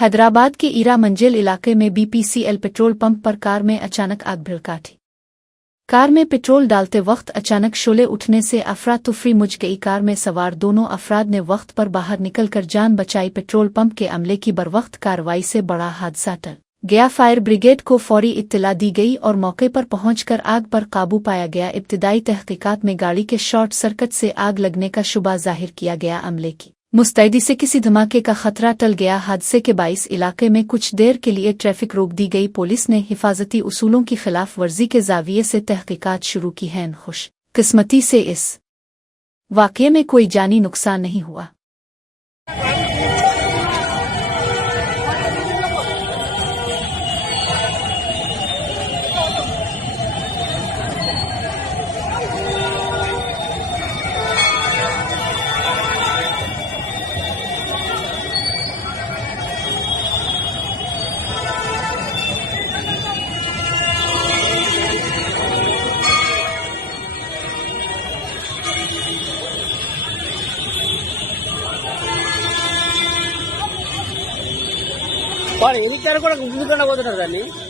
हैदराबाद के ईरा मंजिल इलाके में बीपीसीएल पेट्रोल पंप पर कार में अचानक आग भड़काठी। कार में पेट्रोल डालते वक्त अचानक शोले उठने से अफरा तफरी मच गई। कार में सवार दोनों अफराद ने वक्त पर बाहर निकलकर जान बचाई। पेट्रोल पंप के अमले की बरवक्त कार्रवाई से बड़ा हादसा टल गया। फायर ब्रिगेड को फौरी इत्तला दी गई और मौके पर पहुंचकर आग पर काबू पाया गया। इब्तिदाई तहकीकात में गाड़ी के शॉर्ट सर्किट से आग लगने का शुबा जाहिर किया गया। अमले की मुस्तैदी से किसी धमाके का खतरा टल गया। हादसे के बाइस इलाके में कुछ देर के लिए ट्रैफिक रोक दी गई। पुलिस ने हिफाजती उसूलों की खिलाफ वर्जी के जाविये से तहकीकात शुरू की हैं। खुशकिस्मती से इस वाक़ये में कोई जानी नुकसान नहीं हुआ। और ये विचार को गुंडा को